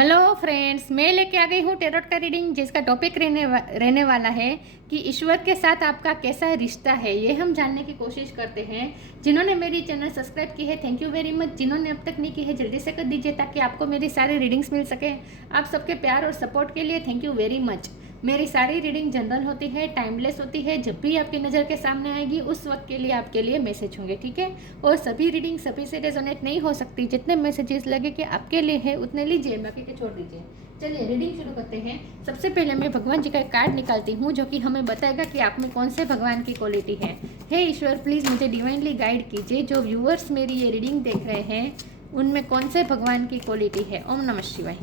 Hello friends, मैं लेके आ गई हूँ टेरोट का रीडिंग, जिसका टॉपिक रहने वाला है कि ईश्वर के साथ आपका कैसा रिश्ता है। ये हम जानने की कोशिश करते हैं। जिन्होंने मेरी चैनल सब्सक्राइब की है, थैंक यू वेरी मच। जिन्होंने अब तक नहीं की है, जल्दी से कर दीजिए ताकि आपको मेरी सारी रीडिंग्स मिल सके। आप सबके प्यार और सपोर्ट के लिए थैंक यू वेरी मच। मेरी सारी रीडिंग जनरल होती है, टाइमलेस होती है। जब भी आपकी नज़र के सामने आएगी उस वक्त के लिए आपके लिए मैसेज होंगे, ठीक है। और सभी रीडिंग सभी से रेजोनेट नहीं हो सकती। जितने मैसेजेस लगे कि आपके लिए है उतने लीजिए, बाकी के छोड़ दीजिए। चलिए रीडिंग शुरू करते हैं। सबसे पहले मैं भगवान जी का एक कार्ड निकालती हूँ जो कि हमें बताएगा कि आप में कौन से भगवान की क्वालिटी है। हे ईश्वर, प्लीज़ मुझे डिवाइनली गाइड कीजिए। जो व्यूअर्स मेरी ये रीडिंग देख रहे हैं उनमें कौन से भगवान की क्वालिटी है। ओम नमः शिवाय।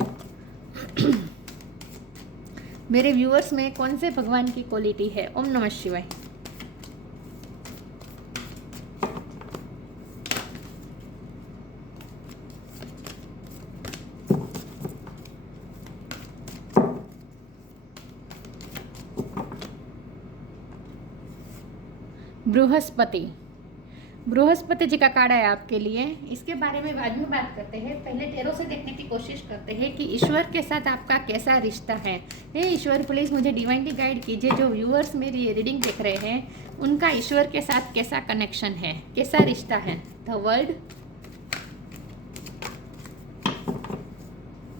मेरे व्यूअर्स में कौन से भगवान की क्वालिटी है। ओम नमः शिवाय। बृहस्पति, बृहस्पति जी का कार्ड है आपके लिए। इसके बारे में बाद में बात करते हैं। पहले टेरो से देखने की कोशिश करते हैं कि ईश्वर के साथ आपका कैसा रिश्ता है। हे ईश्वर, प्लीज़ मुझे डिवाइनली गाइड कीजिए। जो व्यूअर्स मेरी ये रीडिंग देख रहे हैं उनका ईश्वर के साथ कैसा कनेक्शन है, कैसा रिश्ता है। द वर्ल्ड,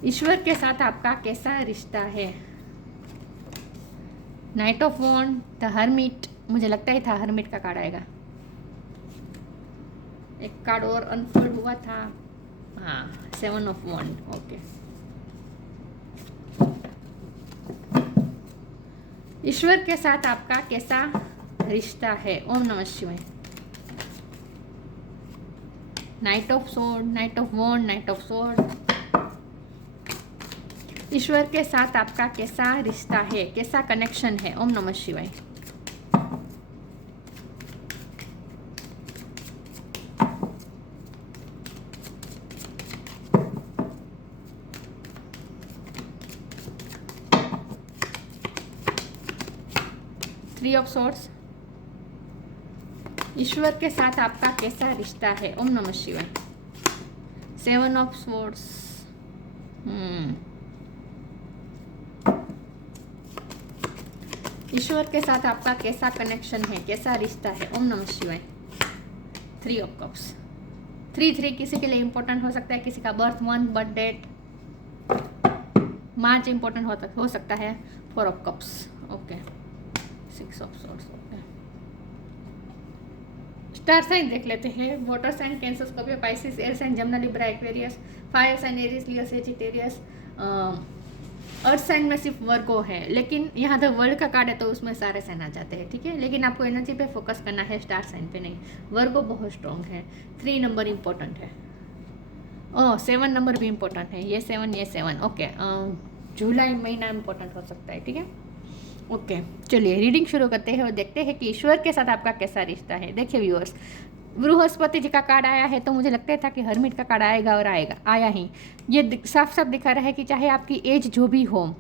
ईश्वर के साथ आपका कैसा रिश्ता है। Knight of wand, the hermit, मुझे लगता है था हर्मिट का कार्ड आएगा। एक कार्ड और अनफोल्ड हुआ था, हाँ, 7 ऑफ वॉन्ड। ओके, ईश्वर के साथ आपका कैसा रिश्ता है। ओम नमः शिवाय। Knight of sword, knight of wand, knight of sword. ईश्वर के साथ आपका कैसा रिश्ता है, कैसा कनेक्शन है। ओम नमः शिवाय। थ्री ऑफ सोर्ड्स, ईश्वर के साथ आपका कैसा रिश्ता है। ओम नमः शिवाय। 7 ऑफ सोर्ड्स, ईश्वर के साथ आपका कैसा कनेक्शन है, कैसा रिश्ता है। ओम नमः शिवाय। 3 ऑफ कप्स, 3 किसी के लिए इंपॉर्टेंट हो सकता है, किसी का birth month, birth date, March important हो सकता है। 4 of cups, okay. 6 of swords, okay. Star sign देख लेते हैं। Water sign cancer, Scorpio, Pisces, air sign जमुना, Libra, Aquarius, fire sign Aries, Leo, Sagittarius. Earth sign में सिर्फ वर्गो है, लेकिन यहाँ तो वर्ल्ड का कार्ड है तो उसमें सारे साइन आ जाते हैं, ठीक है। लेकिन आपको एनर्जी पे फोकस करना है, स्टार साइन पे नहीं। वर्गो बहुत स्ट्रॉन्ग है। 3 नंबर इंपॉर्टेंट है। 7 नंबर भी इंपॉर्टेंट है। ये 7 ओके। जुलाई महीना इंपॉर्टेंट हो सकता है, ठीक है। ओके, चलिए रीडिंग शुरू करते हैं और देखते हैं कि ईश्वर के साथ आपका कैसा रिश्ता है। देखिए व्यूअर्स, बृहस्पति जी का कार्ड आया है तो मुझे लगता था कि हर्मिट का कार्ड आएगा और आया ही। ये साफ साफ दिखा रहा है कि चाहे आपकी एज जो भी हो,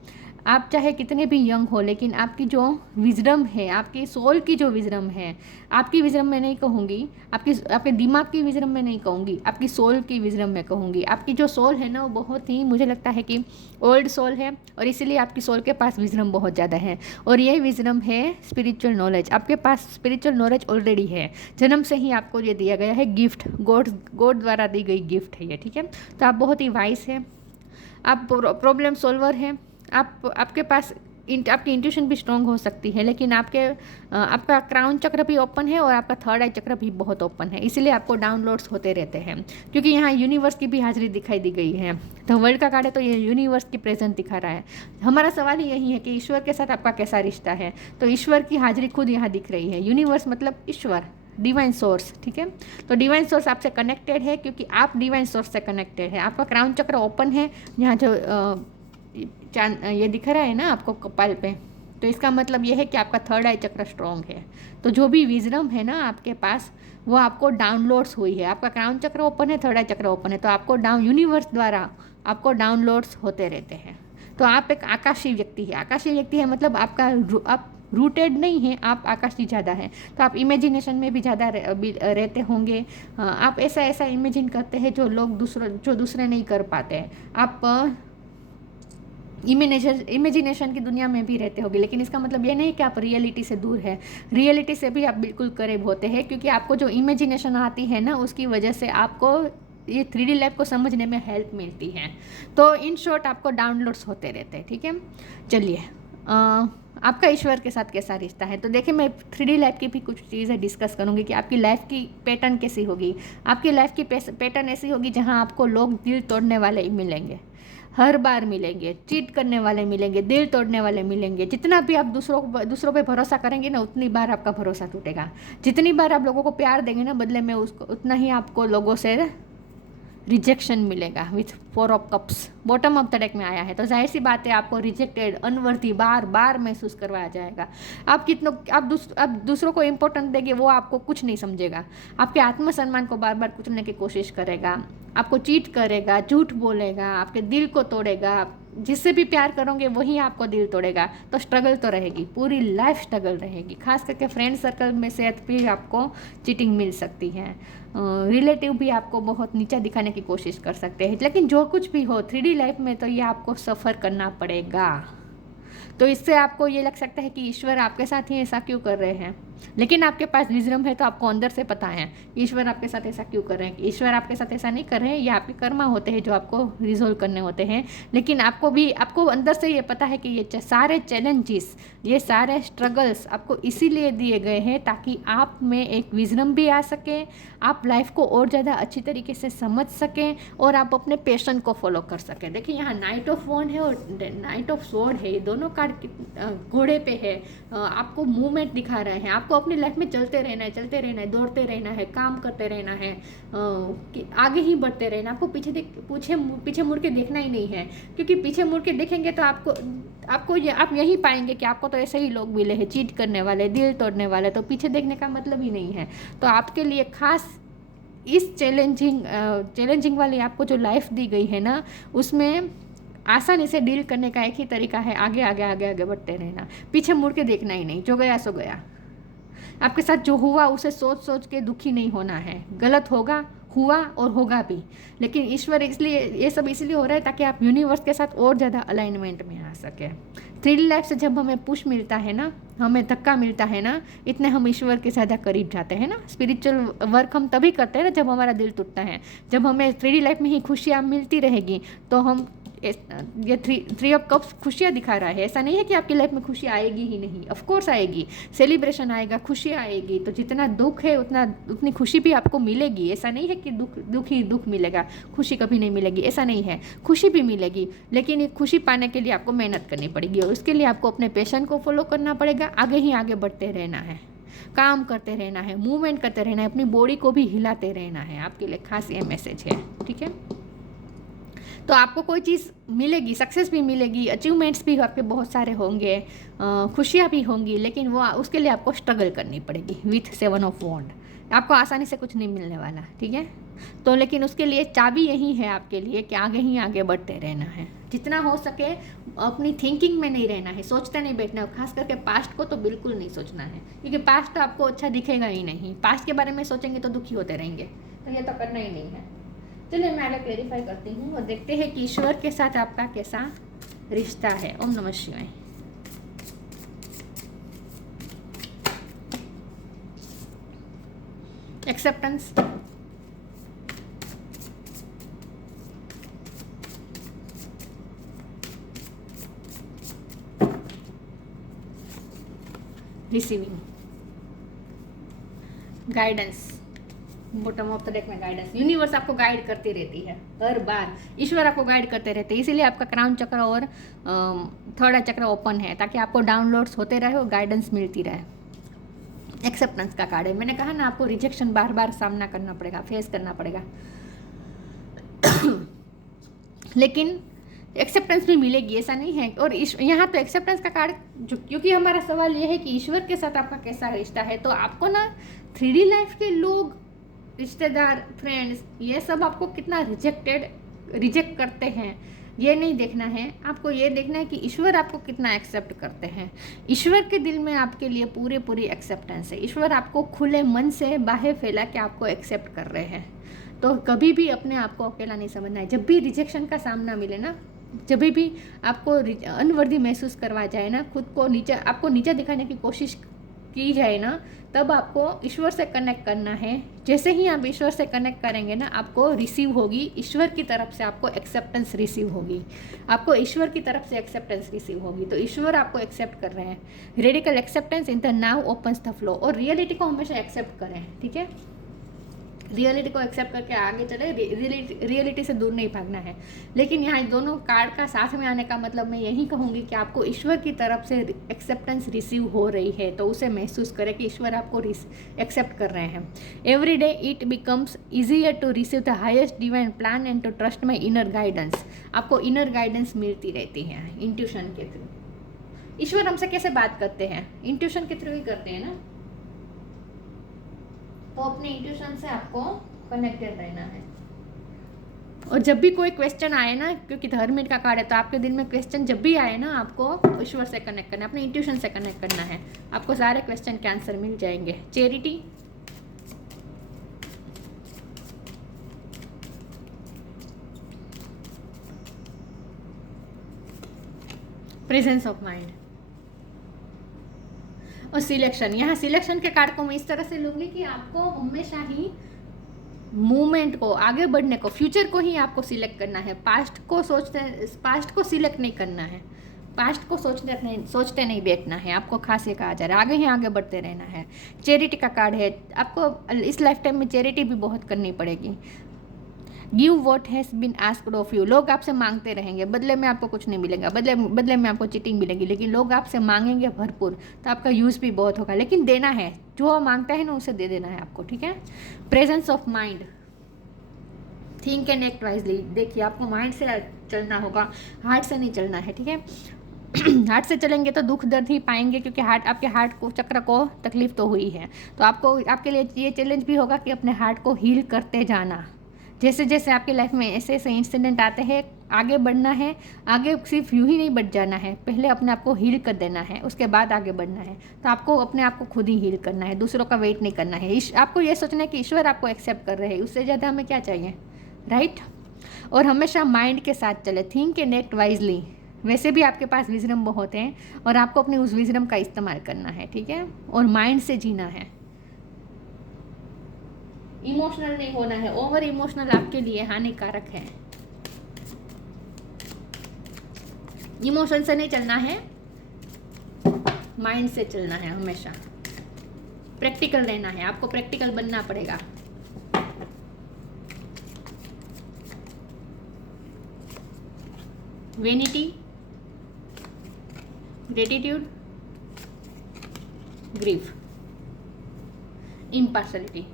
आप चाहे कितने भी यंग हो, लेकिन आपकी जो विजडम है, आपकी सोल की जो विजडम है, आपकी विजडम में नहीं कहूँगी, आपके दिमाग की विजडम में नहीं कहूँगी, आपकी सोल की विजडम में कहूँगी। आपकी जो सोल है ना वो बहुत ही, मुझे लगता है कि ओल्ड सोल है और इसीलिए आपकी सोल के पास विजडम बहुत ज़्यादा है। और ये विजडम है स्पिरिचुअल नॉलेज। आपके पास स्पिरिचुअल नॉलेज ऑलरेडी है, जन्म से ही आपको ये दिया गया है गिफ्ट, गॉड द्वारा दी गई गिफ्ट है ये, ठीक है। तो आप बहुत ही वाइस है, आप प्रॉब्लम सॉल्वर हैं। आपके पास आपकी इंट्यूशन भी स्ट्रॉन्ग हो सकती है, लेकिन आपका क्राउन चक्र भी ओपन है और आपका थर्ड आई चक्र भी बहुत ओपन है। इसीलिए आपको डाउनलोड्स होते रहते हैं, क्योंकि यहाँ यूनिवर्स की भी हाजिरी दिखाई दी गई है। तो वर्ल्ड का कार्ड है तो ये यूनिवर्स की प्रेजेंस दिखा रहा है। हमारा सवाल ही यही है कि ईश्वर के साथ आपका कैसा रिश्ता है। तो ईश्वर की हाजिरी खुद यहाँ दिख रही है। यूनिवर्स मतलब ईश्वर, डिवाइन सोर्स, ठीक है। तो डिवाइन सोर्स आपसे कनेक्टेड है क्योंकि आप डिवाइन सोर्स से कनेक्टेड है। आपका क्राउन चक्र ओपन है, यहाँ जो ये दिख रहा है ना आपको कपाल पे, तो इसका मतलब ये है कि आपका थर्ड आई चक्र स्ट्रॉन्ग है। तो जो भी विजडम है ना आपके पास, वो आपको डाउनलोड्स हुई है। आपका क्राउन चक्र ओपन है, थर्ड आई चक्र ओपन है, तो आपको यूनिवर्स द्वारा आपको डाउनलोड्स होते रहते हैं। तो आप एक आकाशीय व्यक्ति है। आकाशीय व्यक्ति है मतलब आप रूटेड नहीं है, आप आकाशीय ज़्यादा है। तो आप इमेजिनेशन में भी ज़्यादा रहते होंगे। आप ऐसा इमेजिन करते हैं जो दूसरे नहीं कर पाते हैं। आप इमेजिनेशन की दुनिया में भी रहते होगे, लेकिन इसका मतलब ये नहीं कि आप रियलिटी से दूर है। रियलिटी से भी आप बिल्कुल करीब होते हैं, क्योंकि आपको जो इमेजिनेशन आती है ना, उसकी वजह से आपको ये 3D लाइफ को समझने में हेल्प मिलती है। तो इन शॉर्ट आपको डाउनलोड्स होते रहते हैं, ठीक है। चलिए, आपका ईश्वर के साथ कैसा रिश्ता है, तो देखिए मैं 3D लाइफ की भी कुछ चीज़ें डिस्कस करूँगी कि आपकी लाइफ की पैटर्न कैसी होगी। आपकी लाइफ की पैटर्न ऐसी होगी जहाँ आपको लोग दिल तोड़ने वाले ही मिलेंगे, हर बार मिलेंगे, चीट करने वाले मिलेंगे, दिल तोड़ने वाले मिलेंगे। जितना भी आप दूसरों पे भरोसा करेंगे ना, उतनी बार आपका भरोसा टूटेगा। जितनी बार आप लोगों को प्यार देंगे ना, बदले में उसको उतना ही आपको लोगों से रिजेक्शन मिलेगा। With 4 of cups bottom of the deck में आया है, तो जाहिर सी बात है आपको रिजेक्टेड, अनवर्दी बार बार महसूस करवाया जाएगा। आप दूसरों को इम्पोर्टेंट देंगे, वो आपको कुछ नहीं समझेगा। आपके आत्मसम्मान को बार बार कुचलने की कोशिश करेगा, आपको चीट करेगा, झूठ बोलेगा, आपके दिल को तोड़ेगा। जिससे भी प्यार करोगे वही आपको दिल तोड़ेगा। तो स्ट्रगल तो रहेगी, पूरी लाइफ स्ट्रगल रहेगी। खास करके फ्रेंड सर्कल में से भी आपको चीटिंग मिल सकती है। रिलेटिव भी आपको बहुत नीचा दिखाने की कोशिश कर सकते हैं। लेकिन जो कुछ भी हो 3D लाइफ में, तो ये आपको सफ़र करना पड़ेगा। तो इससे आपको ये लग सकता है कि ईश्वर आपके साथ ही ऐसा क्यों कर रहे हैं, लेकिन आपके पास विजडम है तो आपको अंदर से पता है ईश्वर आपके साथ ऐसा क्यों कर रहे हैं। ईश्वर आपके साथ ऐसा नहीं कर रहे हैं, ये आपके कर्मा होते हैं जो आपको रिजोल्व करने होते हैं। लेकिन आपको अंदर से ये पता है कि ये सारे चैलेंजेस, ये सारे स्ट्रगल्स आपको इसीलिए दिए गए हैं ताकि आप में एक विजडम भी आ सके, आप लाइफ को और ज़्यादा अच्छी तरीके से समझ सकें और आप अपने पैशन को फॉलो कर सकें। देखिए यहाँ नाइट ऑफ वॉन्ड है और नाइट ऑफ स्वॉर्ड है, ये दोनों कार्ड घोड़े पे है। आपको मूवमेंट दिखा रहे हैं, आपको अपनी लाइफ में चलते रहना है, दौड़ते रहना है, काम करते रहना है, आगे ही बढ़ते रहना। आपको पीछे मुड़ के देखना ही नहीं है, क्योंकि पीछे मुड़ के देखेंगे तो आप यही पाएंगे कि आपको तो ऐसे ही लोग मिले हैं, चीट करने वाले, दिल तोड़ने वाले। तो पीछे देखने का मतलब ही नहीं है। तो आपके लिए खास इस चैलेंजिंग वाली आपको जो लाइफ दी गई है ना, उसमें आसानी से डील करने का एक ही तरीका है, आगे आगे आगे आगे बढ़ते रहना, पीछे मुड़ के देखना ही नहीं। जो गया सो गया। आपके साथ जो हुआ उसे सोच सोच के दुखी नहीं होना है। गलत हुआ और होगा भी, लेकिन ईश्वर इसलिए ये सब इसलिए हो रहा है ताकि आप यूनिवर्स के साथ और ज़्यादा अलाइनमेंट में आ सके। 3D लाइफ से जब हमें पुश मिलता है ना, हमें धक्का मिलता है ना, इतने हम ईश्वर के ज़्यादा करीब जाते हैं ना। स्पिरिचुअल वर्क हम तभी करते हैं ना जब हमारा दिल टूटता है। जब हमें 3D लाइफ में ही खुशियाँ मिलती रहेगी तो हम ये 3 ऑफ कप्स खुशियाँ दिखा रहा है। ऐसा नहीं है कि आपकी लाइफ में खुशी आएगी ही नहीं, ऑफ कोर्स आएगी, सेलिब्रेशन आएगा, खुशी आएगी। तो जितना दुख है उतनी खुशी भी आपको मिलेगी। ऐसा नहीं है कि दुख मिलेगा, खुशी कभी नहीं मिलेगी, ऐसा नहीं है। खुशी भी मिलेगी, लेकिन ये खुशी पाने के लिए आपको मेहनत करनी पड़ेगी और उसके लिए आपको अपने पैशन को फॉलो करना पड़ेगा। आगे ही आगे बढ़ते रहना है, काम करते रहना है, मूवमेंट करते रहना है, अपनी बॉडी को भी हिलाते रहना है। आपके लिए खास ये मैसेज है, ठीक है। तो आपको कोई चीज़ मिलेगी, सक्सेस भी मिलेगी, अचीवमेंट्स भी आपके बहुत सारे होंगे, खुशियाँ भी होंगी, लेकिन वो उसके लिए आपको स्ट्रगल करनी पड़ेगी। विथ 7 ऑफ वॉन्ड आपको आसानी से कुछ नहीं मिलने वाला, ठीक है। तो लेकिन उसके लिए चाबी यही है आपके लिए कि आगे ही आगे बढ़ते रहना है। जितना हो सके अपनी थिंकिंग में नहीं रहना है, सोचते नहीं बैठना है। खास करके पास्ट को तो बिल्कुल नहीं सोचना है, क्योंकि पास्ट तो आपको अच्छा दिखेगा ही नहीं। पास्ट के बारे में सोचेंगे तो दुखी होते रहेंगे, तो ये तो करना ही नहीं है। चलिए मैं आगे क्लेरिफाई करती हूँ और देखते हैं कि ईश्वर के साथ आपका कैसा रिश्ता है। ओम नमः शिवाय। Acceptance, receiving, guidance. Bottom of the deck में गाइडेंस। यूनिवर्स आपको गाइड करती रहती है, हर बार ईश्वर आपको गाइड करते रहते हैं। इसीलिए आपका क्राउन चक्र और 3rd चक्र ओपन है, ताकि आपको डाउनलोड्स होते रहे और गाइडेंस मिलती रहे। एक्सेप्टेंस का कार्ड है। मैंने कहा ना, आपको रिजेक्शन बार बार सामना करना पड़ेगा, फेस करना पड़ेगा लेकिन एक्सेप्टेंस भी मिलेगी, ऐसा नहीं है। और यहाँ तो एक्सेप्टेंस का कार्ड जो, क्योंकि हमारा सवाल ये है कि ईश्वर के साथ आपका कैसा रिश्ता है, तो आपको ना 3D लाइफ के लोग, रिश्तेदार, फ्रेंड्स, ये सब आपको कितना रिजेक्ट करते हैं ये नहीं देखना है। आपको ये देखना है कि ईश्वर आपको कितना एक्सेप्ट करते हैं। ईश्वर के दिल में आपके लिए पूरी एक्सेप्टेंस है। ईश्वर आपको खुले मन से बाहें फैला के आपको एक्सेप्ट कर रहे हैं। तो कभी भी अपने आप को अकेला नहीं समझना है। जब भी रिजेक्शन का सामना मिले ना, जब भी आपको अनवर्दी महसूस करवा जाए ना, खुद को नीचे, आपको नीचे दिखाने की कोशिश की जाए ना, तब आपको ईश्वर से कनेक्ट करना है। जैसे ही आप ईश्वर से कनेक्ट करेंगे ना, आपको रिसीव होगी ईश्वर की तरफ से, आपको एक्सेप्टेंस रिसीव होगी, आपको ईश्वर की तरफ से एक्सेप्टेंस रिसीव होगी। तो ईश्वर आपको एक्सेप्ट कर रहे हैं। Radical acceptance in the now opens the flow. और रियलिटी को हमेशा एक्सेप्ट करें, ठीक है। रियलिटी को एक्सेप्ट करके आगे चले, रियलिटी से दूर नहीं भागना है। लेकिन यहाँ दोनों कार्ड का साथ में आने का मतलब मैं यही कहूँगी कि आपको ईश्वर की तरफ से एक्सेप्टेंस रिसीव हो रही है, तो उसे महसूस करें कि ईश्वर आपको एक्सेप्ट कर रहे हैं। Every day it becomes easier to receive the highest divine plan and to trust my inner guidance. आपको इनर गाइडेंस मिलती रहती है इंट्यूशन के थ्रू। ईश्वर हमसे कैसे बात करते हैं? इंट्यूशन के थ्रू ही करते हैं ना। तो अपने इंट्यूशन से आपको कनेक्टेड रहना है। और जब भी कोई क्वेश्चन आए ना, क्योंकि हर्मिट का कार्ड है, तो आपके दिन में क्वेश्चन जब भी आए ना, आपको ईश्वर से कनेक्ट करना है, अपने इंट्यूशन से कनेक्ट करना है, आपको सारे क्वेश्चन के आंसर मिल जाएंगे। चैरिटी, प्रेजेंस ऑफ माइंड और सिलेक्शन। यहाँ सिलेक्शन के कार्ड को मैं इस तरह से लूंगी कि आपको हमेशा ही मूवमेंट को, आगे बढ़ने को, फ्यूचर को ही आपको सिलेक्ट करना है। पास्ट को सिलेक्ट नहीं करना है। पास्ट को सोचते नहीं बैठना है। आपको खास ये कहा जा रहा है, आगे ही आगे बढ़ते रहना है। चैरिटी का कार्ड है। आपको इस लाइफ टाइम में चैरिटी भी बहुत करनी पड़ेगी। Give what has been asked of you. लोग आपसे मांगते रहेंगे, बदले में आपको कुछ नहीं मिलेगा, बदले में आपको चीटिंग मिलेगी, लेकिन लोग आपसे मांगेंगे भरपूर, तो आपका यूज़ भी बहुत होगा। लेकिन देना है, जो मांगता है ना उसे दे देना है आपको, ठीक है। Presence of mind, think and act wisely. देखिए, आपको माइंड से चलना होगा, हार्ट से नहीं चलना है, ठीक है। हार्ट से चलेंगे तो दुख दर्द ही पाएंगे, क्योंकि आपके हार्ट को, चक्र को तकलीफ तो हुई है। तो आपके लिए ये चैलेंज भी होगा कि अपने हार्ट को हील करते जाना। जैसे जैसे आपकी लाइफ में ऐसे ऐसे इंसिडेंट आते हैं, आगे बढ़ना है। आगे सिर्फ यूं ही नहीं बढ़ जाना है, पहले अपने आप को हील कर देना है, उसके बाद आगे बढ़ना है। तो आपको अपने आप को खुद ही हील करना है, दूसरों का वेट नहीं करना है। आपको ये सोचना है कि ईश्वर आपको एक्सेप्ट कर रहे हैं, उससे ज़्यादा हमें क्या चाहिए, राइट। और हमेशा माइंड के साथ चले, थिंक एंड एक्ट वाइजली। वैसे भी आपके पास विजडम बहुत है और आपको अपने उस विजडम का इस्तेमाल करना है, ठीक है। और माइंड से जीना है, इमोशनल नहीं होना है। ओवर इमोशनल आपके लिए हानिकारक है। इमोशन से नहीं चलना है, माइंड से चलना है। हमेशा प्रैक्टिकल रहना है, आपको प्रैक्टिकल बनना पड़ेगा। Vanity, gratitude, grief, impartiality.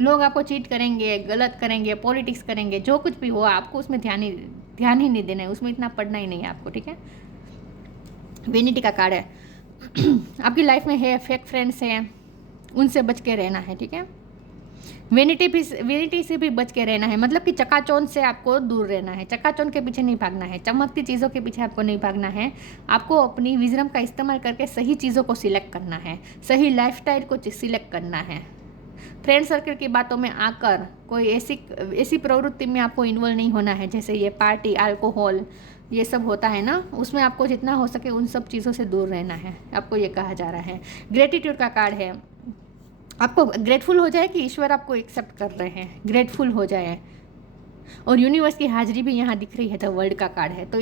लोग आपको चीट करेंगे, गलत करेंगे, पॉलिटिक्स करेंगे, जो कुछ भी हो, आपको उसमें ध्यान ही नहीं देना है, उसमें इतना पढ़ना ही नहीं है आपको, ठीक है। वेनिटी का कार्ड है। आपकी लाइफ में है फेक फ्रेंड्स हैं, उनसे बच के रहना है, ठीक है। वेनिटी से भी बच के रहना है, मतलब कि चकाचौंध से आपको दूर रहना है। चकाचौंध के पीछे नहीं भागना है, चमकती चीज़ों के पीछे आपको नहीं भागना है। आपको अपनी विजडम का इस्तेमाल करके सही चीज़ों को सिलेक्ट करना है, सही लाइफस्टाइल को सिलेक्ट करना है। फ्रेंड सर्कल की बातों में आकर कोई ऐसी प्रवृत्ति में आपको इन्वॉल्व नहीं होना है, जैसे ये पार्टी, अल्कोहल, ये सब होता है ना, उसमें आपको जितना हो सके उन सब चीज़ों से दूर रहना है, आपको ये कहा जा रहा है। ग्रेटिट्यूड का कार्ड है। आपको ग्रेटफुल हो जाए कि ईश्वर आपको एक्सेप्ट कर रहे हैं, ग्रेटफुल हो जाए। और यूनिवर्स की हाजिरी भी यहाँ दिख रही है, द वर्ल्ड का कार्ड है। तो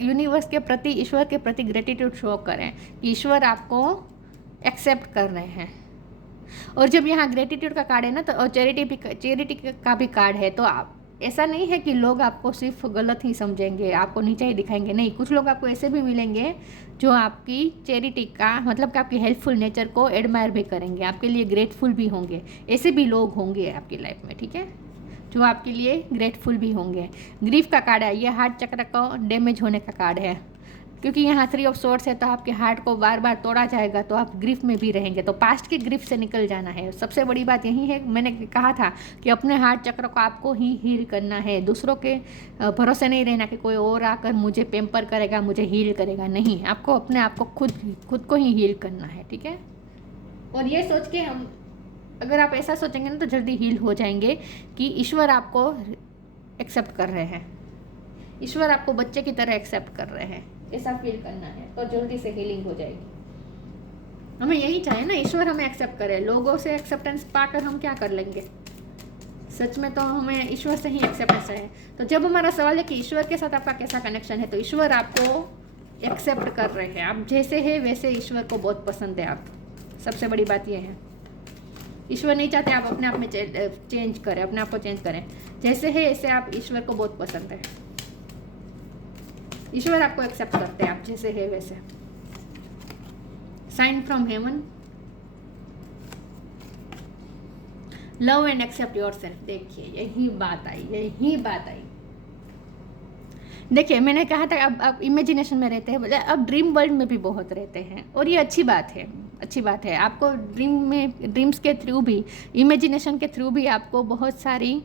यूनिवर्स के प्रति ग्रेटिट्यूड शो करें कि ईश्वर आपको एक्सेप्ट कर रहे हैं। और जब यहाँ ग्रेटिट्यूड का कार्ड है ना, तो और चैरिटी का भी कार्ड है, तो आप ऐसा नहीं है कि लोग आपको सिर्फ गलत ही समझेंगे, आपको नीचे ही दिखाएंगे, नहीं। कुछ लोग आपको ऐसे भी मिलेंगे जो आपकी चैरिटी का, मतलब कि आपकी हेल्पफुल नेचर को एडमायर भी करेंगे, आपके लिए ग्रेटफुल भी होंगे। ऐसे भी लोग होंगे आपकी लाइफ में, ठीक है, जो आपके लिए ग्रेटफुल भी होंगे। ग्रीफ का कार्ड है। ये हार्ट चक्र को डैमेज होने का कार्ड है, क्योंकि यहाँ 3 ऑफ सोर्ड्स है, तो आपके हार्ट को बार बार तोड़ा जाएगा, तो आप ग्रीफ में भी रहेंगे। तो पास्ट की ग्रीफ से निकल जाना है। सबसे बड़ी बात यही है, मैंने कहा था कि अपने हार्ट चक्र को आपको ही हील करना है। दूसरों के भरोसे नहीं रहना कि कोई और आकर मुझे पेम्पर करेगा, मुझे हील करेगा, नहीं। आपको अपने आप को खुद को ही हील करना है, ठीक है। और ये सोच के अगर आप ऐसा सोचेंगे ना, तो जल्दी हील हो जाएंगे कि ईश्वर आपको एक्सेप्ट कर रहे हैं, ईश्वर आपको बच्चे की तरह एक्सेप्ट कर रहे हैं, ऐसा फील करना है तो जल्दी से हीलिंग हो जाएगी। हमें यही चाहिए ना, ईश्वर हमें एक्सेप्ट करे। लोगों से एक्सेप्टेंस पाकर हम क्या कर लेंगे, सच में तो हमें ईश्वर से ही एक्सेप्टेंस है। तो जब हमारा सवाल है कि ईश्वर के साथ आपका कैसा कनेक्शन है, तो ईश्वर आपको एक्सेप्ट कर रहे हैं, आप जैसे है वैसे ईश्वर को बहुत पसंद है आप। सबसे बड़ी बात यह है, ईश्वर नहीं चाहते आप अपने आप में चेंज करें, अपने आप को चेंज करें, जैसे है ऐसे आप ईश्वर को बहुत पसंद है। ईश्वर आपको एक्सेप्ट करते हैं आप जैसे है वैसे। Sign from heaven, love and accept yourself. देखिए यही बात आई, यही बात आई। देखिए मैंने कहा था अब इमेजिनेशन में रहते हैं, बोले अब ड्रीम वर्ल्ड में भी बहुत रहते हैं, और ये अच्छी बात है, अच्छी बात है। आपको ड्रीम्स के थ्रू भी, इमेजिनेशन के थ्रू भी आपको बहुत सारी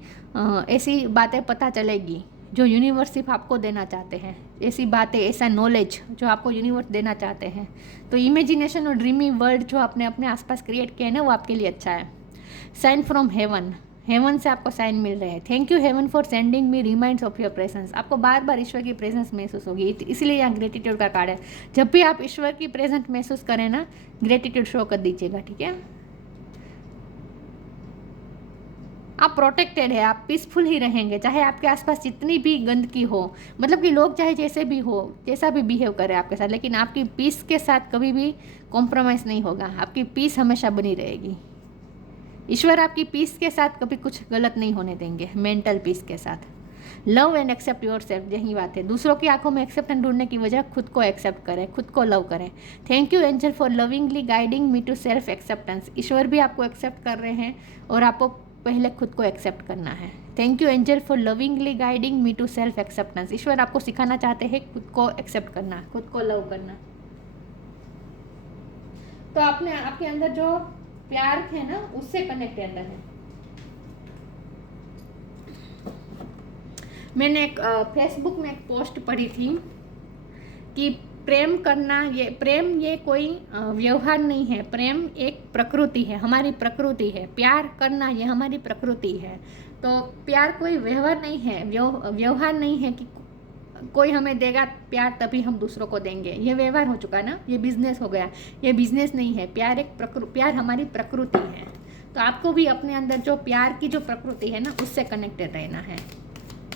ऐसी बातें पता चलेगी जो यूनिवर्स सिर्फ आपको देना चाहते हैं, ऐसी बातें, ऐसा नॉलेज जो आपको यूनिवर्स देना चाहते हैं। तो इमेजिनेशन और ड्रीमी वर्ल्ड जो आपने अपने आसपास क्रिएट किया है ना, वो आपके लिए अच्छा है। साइन फ्रॉम हेवन, हेवन से आपको साइन मिल रहे हैं। Thank you heaven for sending me reminds of your presence. आपको बार बार ईश्वर की प्रेजेंस महसूस होगी, इसलिए यहाँ ग्रेटिट्यूड का कार्ड है। जब भी आप ईश्वर की प्रेजेंस महसूस करें ना, ग्रेटिट्यूड शो कर दीजिएगा, ठीक है। आप प्रोटेक्टेड है, आप पीसफुल ही रहेंगे, चाहे आपके आसपास जितनी भी गंदगी हो, मतलब कि लोग चाहे जैसे भी हो, जैसा भी बिहेव करे आपके साथ, लेकिन आपकी पीस के साथ कभी भी कॉम्प्रोमाइज़ नहीं होगा, आपकी पीस हमेशा बनी रहेगी। ईश्वर आपकी पीस के साथ कभी कुछ गलत नहीं होने देंगे, मेंटल पीस के साथ। Love and accept yourself, यही बात है। दूसरों की आंखों में एक्सेप्टेंस ढूंढने की वजह खुद को एक्सेप्ट करें, खुद को लव करें। Thank you angel for lovingly guiding me to self acceptance. ईश्वर भी आपको एक्सेप्ट कर रहे हैं और आपको पहले खुद को एक्सेप्ट करना है। Thank you angel for lovingly guiding me to self acceptance. ईश्वर आपको सिखाना चाहते हैं खुद को एक्सेप्ट करना, खुद को लव करना। तो आपने आपके अंदर जो प्यार है ना, उससे कनेक्ट रहता है। मैंने एक फेसबुक में एक पोस्ट पढ़ी थी कि प्रेम करना, ये कोई व्यवहार नहीं है, प्रेम एक प्रकृति है, हमारी प्रकृति है। प्यार करना ये हमारी प्रकृति है। तो प्यार कोई व्यवहार नहीं है, व्यवहार नहीं है कि कोई हमें देगा प्यार तभी हम दूसरों को देंगे, ये व्यवहार हो चुका ना, ये बिजनेस हो गया। ये बिजनेस नहीं है, प्यार हमारी प्रकृति है। तो आपको भी अपने अंदर जो प्यार की जो प्रकृति है ना, उससे कनेक्टेड रहना है।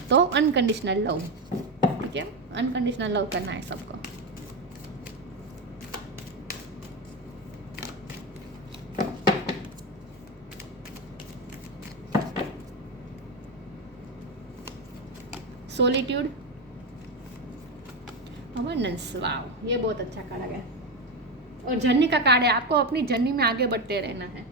तो अनकंडीशनल लव, ठीक है, अनकंडीशनल लव करना है सबको। सोलिट्यूड, अबंडेंस, वाव, ये बहुत अच्छा कार्ड आ गया। और जर्नी का कार्ड है, आपको अपनी जर्नी में आगे बढ़ते रहना है।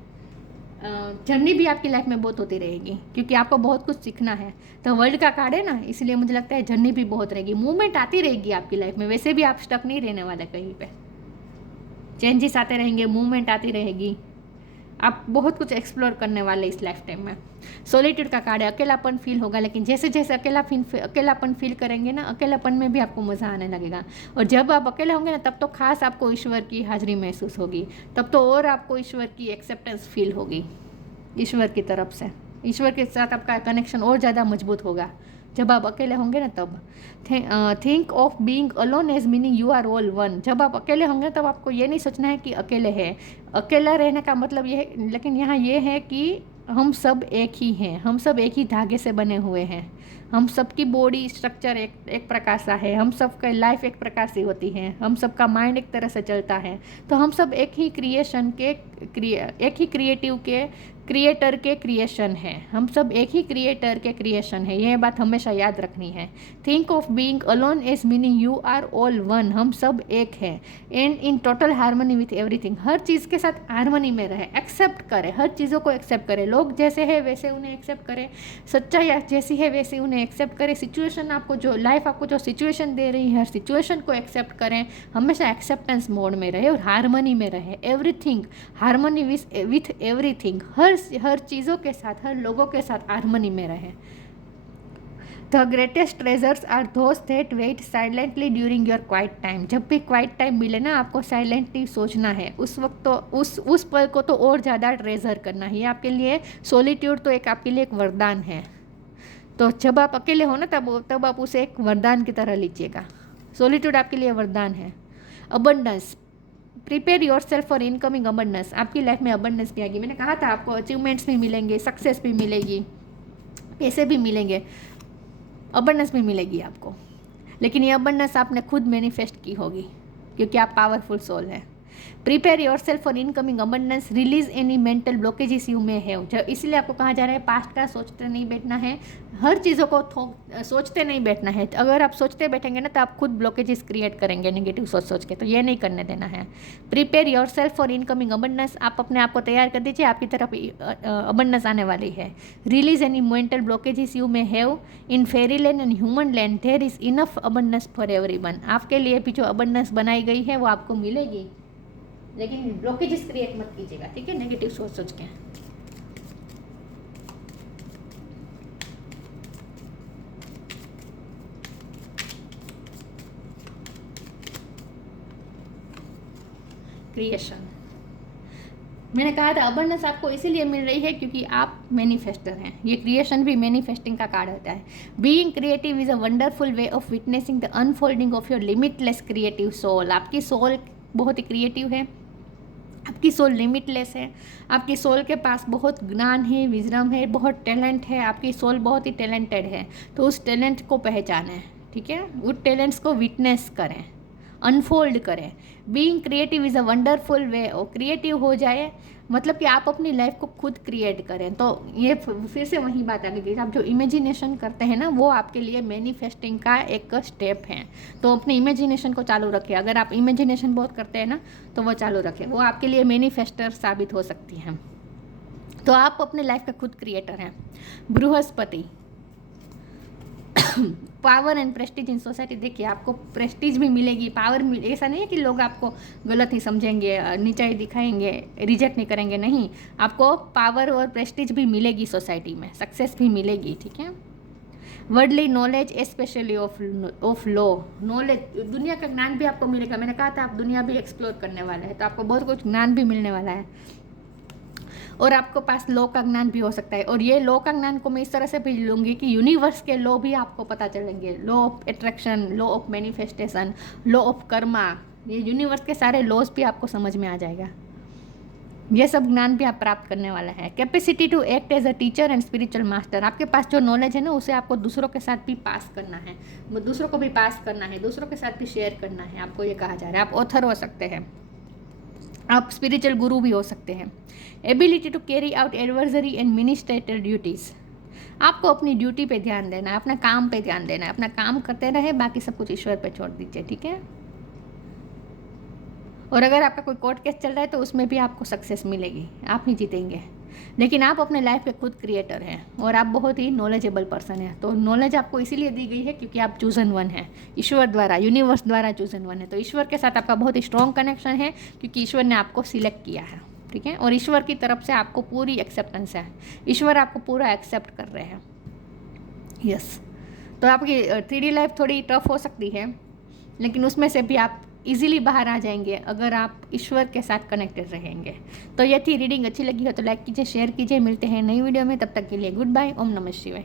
जर्नी भी आपकी लाइफ में बहुत होती रहेगी, क्योंकि आपको बहुत कुछ सीखना है। तो वर्ल्ड का कार्ड है ना, इसलिए मुझे लगता है जर्नी भी बहुत रहेगी, मूवमेंट आती रहेगी आपकी लाइफ में। वैसे भी आप स्टक नहीं रहने वाले कहीं पे, चेंजेस आते रहेंगे, मूवमेंट आती रहेगी, आप बहुत कुछ एक्सप्लोर करने वाले इस लाइफ टाइम में। सोलिट्यूड का कार्ड है, अकेलापन फील होगा, लेकिन जैसे जैसे अकेलापन फील करेंगे ना, अकेलापन में भी आपको मज़ा आने लगेगा। और जब आप अकेले होंगे ना, तब तो खास आपको ईश्वर की हाजिरी महसूस होगी, तब तो और आपको ईश्वर की एक्सेप्टेंस फील होगी ईश्वर की तरफ से। ईश्वर के साथ आपका कनेक्शन और ज़्यादा मजबूत होगा जब आप अकेले होंगे ना तब। Think of being alone as meaning you are all one. जब आप अकेले होंगे तब आपको ये नहीं सोचना है कि अकेले है, अकेला रहने का मतलब ये है, लेकिन यहाँ ये है कि हम सब एक ही हैं, हम सब एक ही धागे से बने हुए हैं, हम सबकी बॉडी स्ट्रक्चर एक प्रकार सा है, हम सबका लाइफ एक प्रकार से होती है, हम सबका माइंड एक तरह से चलता है। तो हम सब एक ही क्रिएशन के एक ही क्रिएटर के क्रिएशन है, हम सब एक ही क्रिएटर के क्रिएशन है, यह बात हमेशा याद रखनी है। Think of being alone as meaning you are all one, हम सब एक है। And in total harmony with everything, हर चीज़ के साथ हार्मनी में रहे, एक्सेप्ट करें, हर चीज़ों को एक्सेप्ट करें। लोग जैसे है वैसे उन्हें एक्सेप्ट करें, सच्चाई जैसी है वैसे उन्हें एक्सेप्ट करें। सिचुएशन आपको जो लाइफ आपको जो सिचुएशन दे रही है, हर सिचुएशन को एक्सेप्ट करें, हमेशा एक्सेप्टेंस मोड में रहे और हार्मनी में रहे। एवरीथिंग, हार्मनी विथ एवरीथिंग, हर चीज़ों के साथ, हर लोगों के साथ हार्मनी में रहे। The greatest treasures are those that wait silently during your quiet time. जब भी क्वाइट टाइम मिले ना, आपको साइलेंटली सोचना है, उस वक्त तो उस पल को तो और ज़्यादा ट्रेजर करना है। आपके लिए सोलिट्यूड तो एक आपके लिए एक वरदान है। तो जब आप अकेले हो ना तब आप उसे एक वरदान की तरह लीजिएगा। सॉलिट्यूड आपके लिए वरदान है। Abundance, prepare your self for incoming abundance. आपकी लाइफ में अबंडेंस भी आएगी। मैंने कहा था आपको अचीवमेंट्स भी मिलेंगे, सक्सेस भी मिलेगी, पैसे भी मिलेंगे, अबंडेंस भी मिलेगी आपको। लेकिन ये अबंडेंस आपने खुद मैनिफेस्ट की होगी क्योंकि आप पावरफुल सोल हैं। Prepare your self for incoming abundance, release any mental blockages you में है। इसलिए आपको कहा जा रहा है पास्ट का सोचते नहीं बैठना है, हर चीज़ों को सोचते नहीं बैठना है। अगर आप सोचते बैठेंगे ना तो आप खुद ब्लॉकेजेस क्रिएट करेंगे नेगेटिव सोच के, तो ये नहीं करने देना है। Prepare your self for incoming abundance, आप अपने आप को तैयार कर दीजिए, आपकी तरफ अबंडेंस आने वाली है। Release any mental blockages you may have in fairy land and human land there is enough abundance for everyone. आपके लिए भी जो अबंडेंस बनाई गई है वो आपको मिलेगी, लेकिन ब्लॉकेजेस क्रिएट मत कीजिएगा, ठीक है, नेगेटिव सोच के। क्रिएशन, मैंने कहा था अबंडेंस आपको इसीलिए मिल रही है क्योंकि आप मैनिफेस्टर हैं। ये क्रिएशन भी मैनिफेस्टिंग का कार्ड होता है। Being creative is a wonderful way of witnessing the unfolding of your limitless creative soul. आपकी सोल बहुत ही क्रिएटिव है, आपकी सोल लिमिटलेस है, आपकी सोल के पास बहुत ज्ञान है, विजडम है, बहुत टैलेंट है, आपकी सोल बहुत ही टैलेंटेड है। तो उस टैलेंट को पहचानें, ठीक है, उस टैलेंट्स को विटनेस करें, अनफोल्ड करें। Being creative is a wonderful वे, और क्रिएटिव हो जाए मतलब कि आप अपनी लाइफ को खुद क्रिएट करें। तो ये फिर से वही बात आ गई, आप जो इमेजिनेशन करते हैं ना वो आपके लिए मैनिफेस्टिंग का एक स्टेप है। तो अपनी इमेजिनेशन को चालू रखें। अगर आप इमेजिनेशन बहुत करते हैं ना तो वो चालू रखें, वो आपके लिए मैनिफेस्टर साबित हो सकती हैं। तो आप अपने लाइफ के खुद क्रिएटर हैं। Brihaspati, power and Prestige in society. देखिए आपको प्रेस्टीज भी मिलेगी, पावर ऐसा नहीं है कि लोग आपको गलत ही समझेंगे, नीचाई दिखाएंगे, रिजेक्ट नहीं करेंगे, नहीं, आपको पावर और प्रेस्टीज भी मिलेगी सोसाइटी में, सक्सेस भी मिलेगी, ठीक है। Worldly knowledge specially of law knowledge, दुनिया का ज्ञान भी आपको मिलेगा। मैंने कहा था आप दुनिया भी एक्सप्लोर करने वाले हैं, तो आपको बहुत कुछ ज्ञान भी मिलने वाला है। और आपको पास लॉ का ज्ञान भी हो सकता है, और ये लॉ का ज्ञान को मैं इस तरह से भी लूँगी कि यूनिवर्स के लॉ भी आपको पता चलेंगे। Law of attraction, law of manifestation, law of Karma, ये यूनिवर्स के सारे लॉज भी आपको समझ में आ जाएगा। ये सब ज्ञान भी आप प्राप्त करने वाला है। Capacity to act as a teacher and spiritual master, आपके पास जो नॉलेज है ना उसे आपको दूसरों के साथ भी पास करना है, दूसरों को भी पास करना है, दूसरों के साथ भी शेयर करना है, आपको ये कहा जा रहा है। आप ऑथर हो सकते हैं, आप स्पिरिचुअल गुरु भी हो सकते हैं। Ability to carry out adversary and administrator duties, आपको अपनी ड्यूटी पे ध्यान देना है, अपना काम पे ध्यान देना है, अपना काम करते रहे, बाकी सब कुछ ईश्वर पे छोड़ दीजिए, ठीक है। और अगर आपका कोई कोर्ट केस चल रहा है तो उसमें भी आपको सक्सेस मिलेगी, आप ही जीतेंगे। लेकिन आप अपने लाइफ के खुद क्रिएटर हैं और आप बहुत ही नॉलेजेबल पर्सन हैं। तो नॉलेज आपको इसीलिए दी गई है क्योंकि आप चूजन वन हैं, ईश्वर द्वारा, यूनिवर्स द्वारा चूजन वन है। तो ईश्वर के साथ आपका बहुत ही स्ट्रॉन्ग कनेक्शन है क्योंकि ईश्वर ने आपको सिलेक्ट किया है, ठीक है। और ईश्वर की तरफ से आपको पूरी एक्सेप्टेंस है, ईश्वर आपको पूरा एक्सेप्ट कर रहे हैं, यस। तो आपकी 3D लाइफ थोड़ी टफ हो सकती है, लेकिन उसमें से भी आप इजीली बाहर आ जाएंगे अगर आप ईश्वर के साथ कनेक्टेड रहेंगे। तो ये थी रीडिंग, अच्छी लगी हो तो लाइक कीजिए, शेयर कीजिए। मिलते हैं नई वीडियो में, तब तक के लिए गुड बाय। ओम नमः शिवाय।